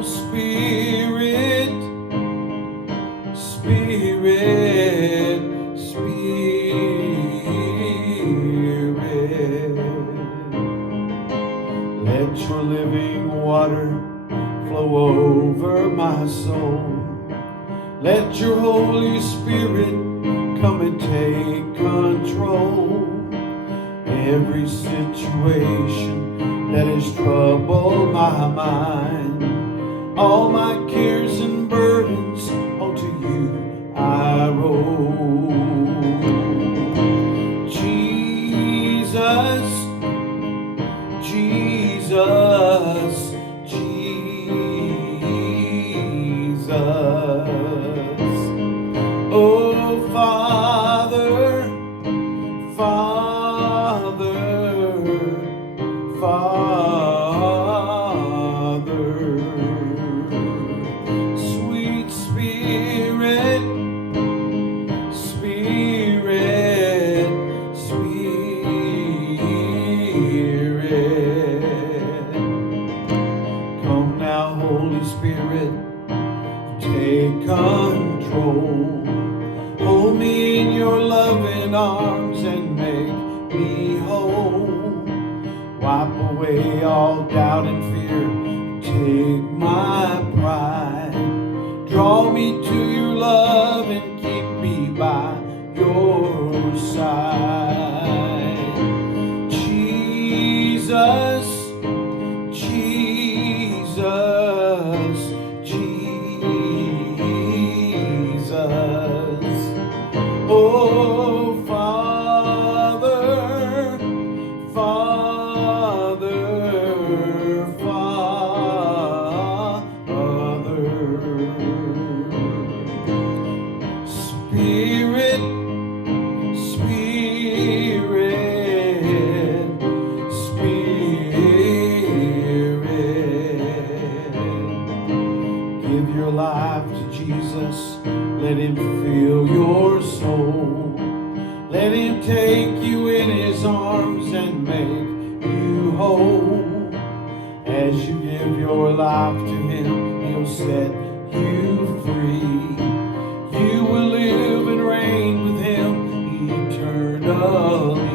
Oh, Spirit, Spirit, Spirit, let your living water flow over my soul. Let your Holy Spirit come and take control. Every situation that has troubled my mind, all my cares and burdens onto you I roll. Jesus, Jesus, Jesus. Oh, Father, Father, Father, sweet Spirit, Spirit, Spirit. Come now, Holy Spirit, take control. Hold me in your loving arms and make me whole. Wipe away all doubt and fear. Take my pride. Draw me to your love and keep me by your side. Jesus, Jesus, Jesus. Oh, Father, Father, Father. Spirit, Spirit, Spirit. Give your life to Jesus. Let him fill your soul. Let him take you in his arms and make you whole. As you give your life to him, he'll set you free. You will live and reign with him eternally.